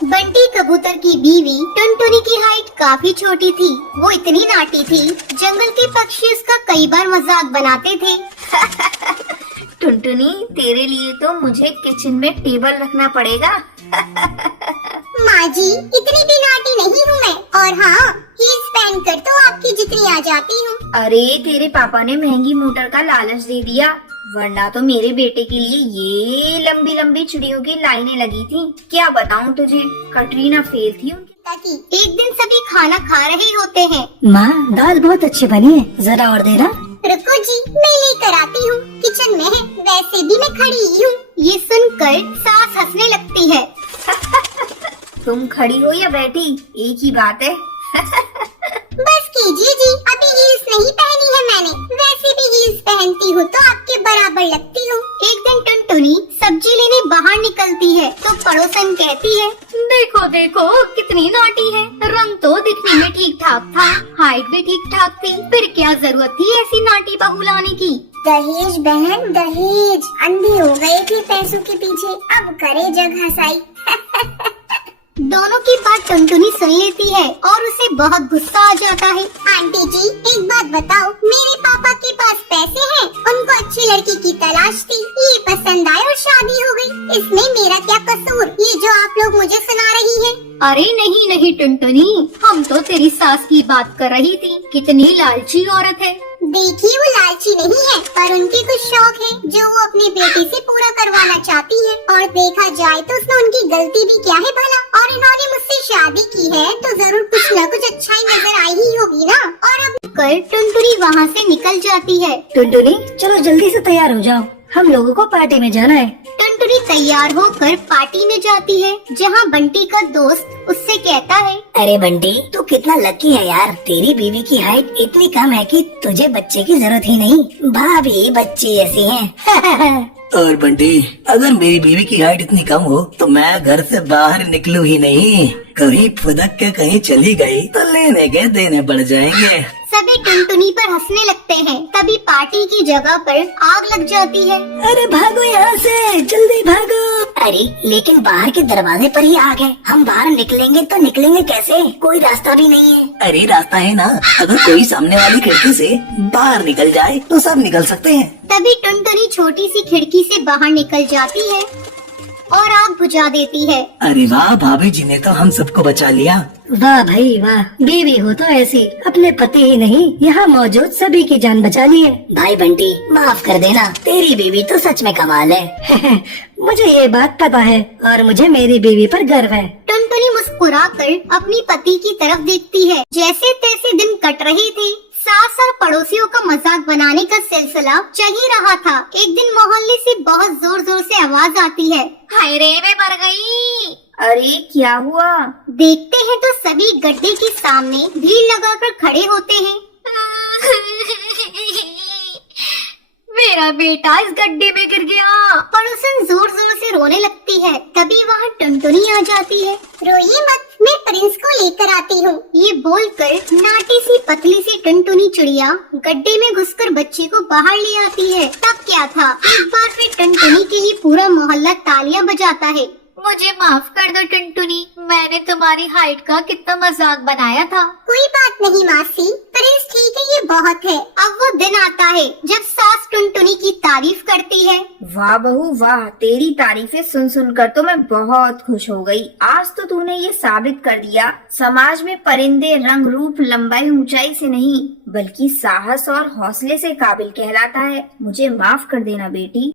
बंटी कबूतर की बीवी टुनटुनी की हाइट काफी छोटी थी। वो इतनी नाटी थी, जंगल के पक्षी उसका कई बार मजाक बनाते थे। टुनटुनी, तेरे लिए तो मुझे किचन में टेबल रखना पड़ेगा। माँ जी, इतनी भी नाटी नहीं हूँ मैं, और हाँ, हील्स पहन कर तो आपकी जितनी आ जाती हूँ। अरे, तेरे पापा ने महंगी मोटर का लालच दे दिया, वरना तो मेरे बेटे के लिए ये लंबी लंबी चिड़ियों की लाइनें लगी थी। क्या बताऊँ तुझे, कटरीना फेल थी उनकी। एक दिन सभी खाना खा रहे होते हैं। माँ, दाल बहुत अच्छी बनी है, जरा और देना। रुको जी, मैं लेकर आती हूँ, किचन में है, वैसे भी मैं खड़ी ही हूँ। ये सुनकर सास हंसने लगती है। तुम खड़ी हो या बैठी, एक ही बात है। बस कीजिए जी, अभी हील्स नहीं पहनी है मैंने, वैसे भी हील्स पहनती हूँ तो आपके बराबर लगती हूँ। एक दिन टुनटुनी सब्जी लेने बाहर निकलती है तो पड़ोसन कहती है, देखो देखो कितनी नाटी है, रंग तो दिखने में ठीक ठाक था, हाइट भी ठीक ठाक थी, फिर क्या जरूरत थी ऐसी नाटी बहू लाने की। दहेज बहन दहेज, अंधे हो गए थे पैसों के पीछे, अब करे जग हंसाई। दोनों की बात टुनटुनी सुन लेती है और उसे बहुत गुस्सा आ जाता है। आंटी जी, एक बात बताओ, मेरे पापा के पास पैसे हैं, उनको अच्छी लड़की की तलाश थी, ये पसंद आए और शादी हो गई, इसमें मेरा क्या कसूर, ये जो आप लोग मुझे सुना रही हैं? अरे नहीं नहीं टुनटुनी, हम तो तेरी सास की बात कर रही थी, कितनी लालची औरत है। देखिए, वो लालची नहीं है, पर उनके कुछ शौक है जो वो अपने बेटे से पूरा करवाना चाहती है, और देखा जाए तो उसमें उनकी गलती भी क्या है भला, और इन्होंने मुझसे शादी की है तो जरूर कुछ न कुछ अच्छाई नजर आई ही होगी ना। और अब कर टुनटुनी वहाँ से निकल जाती है। टुनटुनी, चलो जल्दी से तैयार हो जाओ, हम लोगों को पार्टी में जाना है। टुनटुनी तैयार होकर पार्टी में जाती है, जहाँ बंटी का दोस्त उससे कहता है, अरे बंटी, तू कितना लकी है यार, तेरी बीवी की हाइट इतनी कम है कि तुझे बच्चे की जरूरत ही नहीं, भाभी बच्ची ऐसी है। और बंटी, अगर मेरी बीवी की हाइट इतनी कम हो तो मैं घर से बाहर निकलूं ही नहीं, कहीं फुदक के कहीं चली गई तो लेने के देने पड़ जाएंगे। सभी टुनटुनी पर हंसने लगते हैं। तभी पार्टी की जगह पर आग लग जाती है। अरे भागो यहाँ से, जल्दी भागो। अरे लेकिन बाहर के दरवाजे पर ही आग है, हम बाहर निकलेंगे तो निकलेंगे कैसे, कोई रास्ता भी नहीं है। अरे रास्ता है ना, अगर कोई सामने वाली खिड़की से बाहर निकल जाए तो सब निकल सकते हैं। तभी टुनटुनी छोटी सी खिड़की से बाहर निकल जाती है और आग बुझा देती है। अरे वाह, भाभी जी ने तो हम सबको बचा लिया। वाह भाई वाह, बीवी हो तो ऐसी, अपने पति ही नहीं यहाँ मौजूद सभी की जान बचा ली है। भाई बंटी, माफ कर देना, तेरी बीवी तो सच में कमाल है। मुझे ये बात पता है और मुझे मेरी बीवी पर गर्व है। टुनटुनी मुस्कुराकर अपनी पति की तरफ देखती है। जैसे तैसे दिन कट रहे थे, सास और पड़ोसियों का मजाक बनाने का सिलसिला चल ही रहा था। एक दिन मोहल्ले से बहुत जोर जोर से आवाज आती है, हाय रे, मैं मर गई। अरे क्या हुआ? देखते हैं तो सभी गड्ढे के सामने भीड़ लगाकर खड़े होते हैं। मेरा बेटा इस गड्ढे में गिर गया। पड़ोसन जोर जोर से रोने लगती है। तभी वहाँ टुनटुनी आ जाती है। रोइए मत, मैं प्रिंस को लेकर आती हूँ। ये बोलकर नाटी सी पतली सी टुनटुनी चिड़िया गड्ढे में घुसकर बच्चे को बाहर ले आती है। तब क्या था, एक बार फिर टुनटुनी के लिए पूरा मोहल्ला तालियां बजाता है। मुझे माफ कर दो टुनटुनी, मैंने तुम्हारी हाइट का कितना मजाक बनाया था। कोई बात नहीं मासी, प्रिंस ठीक है, ये बहुत है। अब वो दिन आता है जब सास टुनटुनी की तारीफ करती है। वाह बहू वाह, तेरी तारीफें सुन सुनकर तो मैं बहुत खुश हो गई। आज तो तूने ये साबित कर दिया, समाज में परिंदे रंग रूप लंबाई ऊंचाई से नहीं बल्कि साहस और हौसले से काबिल कहलाता है। मुझे माफ कर देना बेटी।